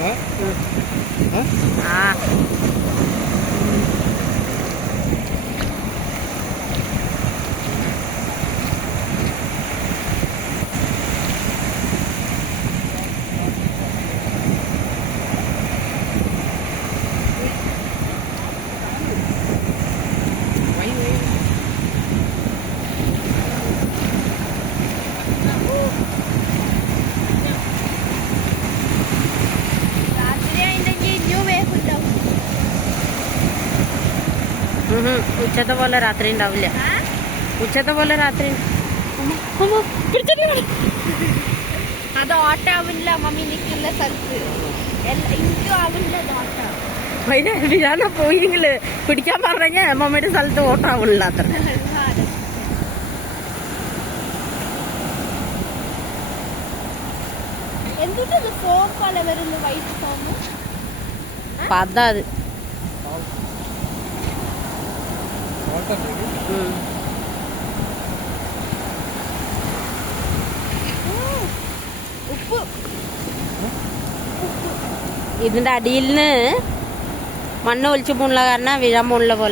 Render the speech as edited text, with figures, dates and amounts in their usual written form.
ആ ഉച്ചത്തെ പോലെ രാത്രി ഉണ്ടാവില്ല. ഉച്ചത്തെ പോലെ രാത്രി അത് ഓട്ടാവില്ല. മമ്മി നിൽക്കുന്ന സ്ഥലത്ത് എനിക്കും ആവില്ല. അതിന് ഞാൻ പോയെങ്കില് പിടിക്കാൻ പറഞ്ഞെങ്കിൽ മമ്മിയുടെ സ്ഥലത്ത് ഓട്ടാവില്ല അത്ര. എന്തുകൊണ്ട് ഫോം പോലെ വരുന്നു? വൈറ്റ് ഫോം അതാ അത്. ഉപ്പ് ഇതിന്റെ അടിയിൽ നിന്ന് മണ്ണ് ഒലിച്ചു പോണുള്ള കാരണം വീഴാൻ പോണുള്ള പോലെ.